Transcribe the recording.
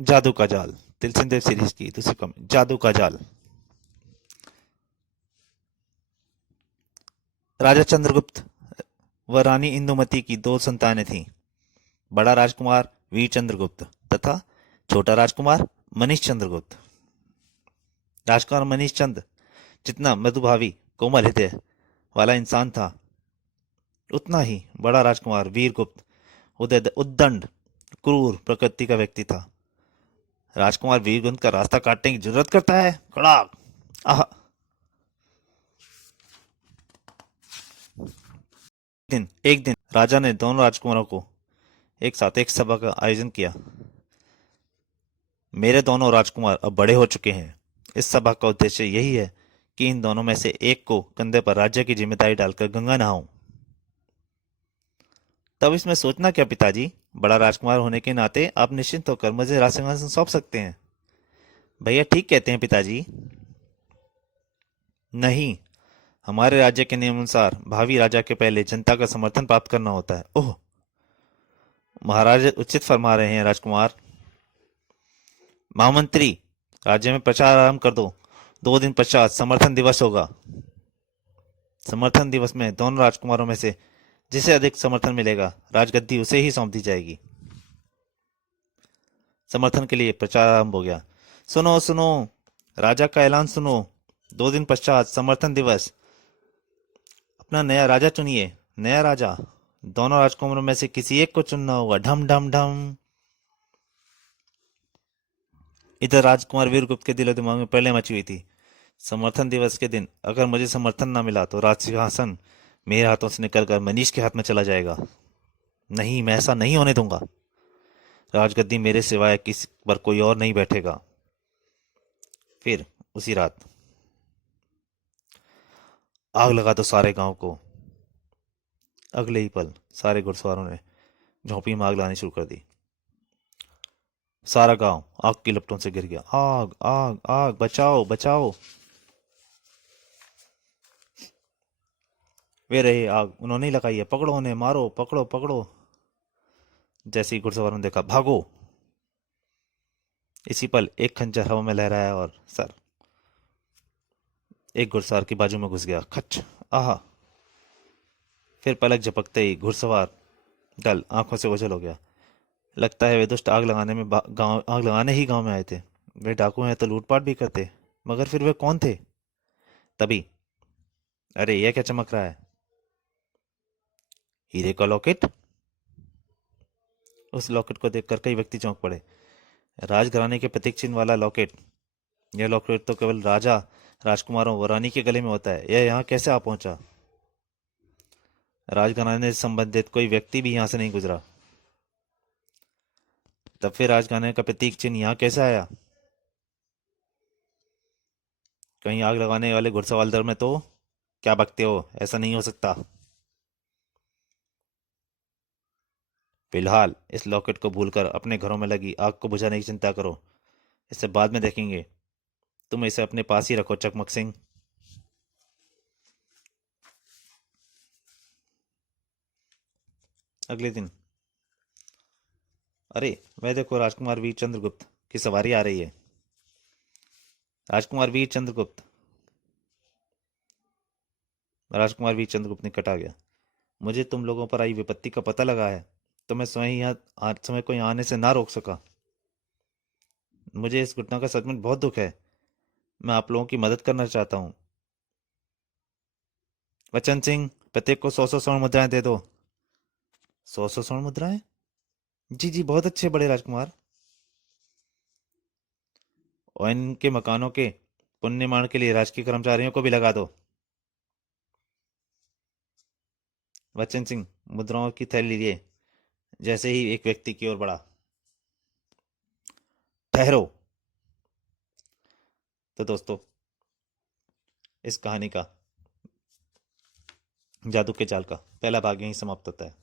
जादू का जाल, तिलस्म देव सीरीज की दूसरी कॉमिक जादू का जाल। राजा चंद्रगुप्त व रानी इंदुमती की दो संतानें थीं। बड़ा राजकुमार वीर चंद्रगुप्त तथा छोटा राजकुमार मनीष चंद्रगुप्त। राजकुमार मनीष चंद्र जितना मृदुभावी कोमल हृदय वाला इंसान था, उतना ही बड़ा राजकुमार वीरगुप्त उद्दंड क्रूर प्रकृति का व्यक्ति था। राजकुमार वीरगुप्त का रास्ता काटने की जरूरत करता है, कड़ाक। आह। एक दिन राजा ने दोनों राजकुमारों को एक साथ एक सभा का आयोजन किया। मेरे दोनों राजकुमार अब बड़े हो चुके हैं। इस सभा का उद्देश्य यही है कि इन दोनों में से एक को कंधे पर राज्य की जिम्मेदारी डालकर गंगा नहाऊं। तब इसमें सोचना क्या पिताजी, बड़ा राजकुमार होने के नाते आप निश्चिंत होकर मुझे राज सिंहासन सौंप सकते हैं। भैया ठीक कहते हैं पिताजी। नहीं, हमारे राज्य के नियम अनुसार भावी राजा के पहले जनता का समर्थन प्राप्त करना होता है। ओह, महाराज उचित फरमा रहे हैं राजकुमार। महामंत्री, राज्य में प्रचार आरंभ कर दो। 2 दिन पश्चात समर्थन दिवस होगा। समर्थन दिवस में दोनों राजकुमारों में से जिसे अधिक समर्थन मिलेगा, राजगद्दी उसे ही सौंप दी जाएगी। समर्थन के लिए प्रचार आरंभ हो गया। सुनो सुनो, राजा का ऐलान सुनो। 2 दिन पश्चात समर्थन दिवस। अपना नया राजा चुनिए। नया राजा। दोनों राजकुमारों में से किसी एक को चुनना होगा। ढम ढम ढम। इधर राजकुमार वीरगुप्त के दिलो दिमाग में प्रलय मची हुई थी। समर्थन दिवस के दिन अगर मुझे समर्थन न मिला तो राज सिंहासन मेरे हाथों से निकलकर मनीष के हाथ में चला जाएगा। नहीं, मैं ऐसा नहीं होने दूंगा। राजगद्दी मेरे सिवाय किसी पर कोई और नहीं बैठेगा। फिर उसी रात आग लगा दो सारे गांव को। अगले ही पल सारे घुड़सवारों ने झोंपड़ी में आग लानी शुरू कर दी। सारा गांव आग की लपटों से गिर गया। आग आग आग, बचाओ बचाओ। वे रहे आग, उन्होंने ही लगाई है, पकड़ो उन्हें, मारो, पकड़ो पकड़ो। जैसे ही घुड़सवारों ने देखा, भागो। इसी पल एक खंजर हवा में लहराया और सर एक घुड़सवार की बाजू में घुस गया। खच। आहा। फिर पलक झपकते ही घुड़सवार दल आंखों से ओझल हो गया। लगता है वे दुष्ट आग लगाने ही गांव में आए थे। वे डाकू हैं तो लूटपाट भी करते, मगर फिर वे कौन थे? तभी, अरे यह क्या चमक रहा है? हीरे का लॉकेट। उस लॉकेट को देखकर कई व्यक्ति चौंक पड़े। राजघराने के प्रतीक चिन्ह वाला लॉकेट। यह लॉकेट तो केवल राजा, राजकुमारों व रानी के गले में होता है। यह यहाँ कैसे आ पहुंचा? राजघराने से संबंधित कोई व्यक्ति भी यहाँ से नहीं गुजरा। तब फिर राजघराने का प्रतीक चिन्ह यहाँ कैसे आया? कहीं आग लगाने वाले घुड़सवार दल में तो? क्या बकते हो, ऐसा नहीं हो सकता। फिलहाल इस लॉकेट को भूलकर अपने घरों में लगी आग को बुझाने की चिंता करो। इसे बाद में देखेंगे। तुम इसे अपने पास ही रखो, चकमक सिंह। अगले दिन, अरे वह देखो, राजकुमार वीर चंद्रगुप्त की सवारी आ रही है। राजकुमार वीर चंद्रगुप्त। राजकुमार वीर चंद्रगुप्त निकट आ गया। मुझे तुम लोगों पर आई विपत्ति का पता लगा है, तो मैं स्वयं यहाँ समय को यहाँ आने से ना रोक सका। मुझे इस घटना का सचमुच बहुत दुख है। मैं आप लोगों की मदद करना चाहता हूँ। वचन सिंह, प्रत्येक को 100 स्वर्ण मुद्राएं दे दो। 100 स्वर्ण मुद्राएं? जी जी, बहुत अच्छे बड़े राजकुमार। और इनके मकानों के पुण्यमान के लिए राजकीय कर्मचारियों को भी लगा दो। वचन सिंह मुद्राओं की थैली लिए जैसे ही एक व्यक्ति की ओर बढ़ा। ठहरो। तो दोस्तों, इस कहानी का, जादू के जाल का पहला भाग यहीं समाप्त होता है।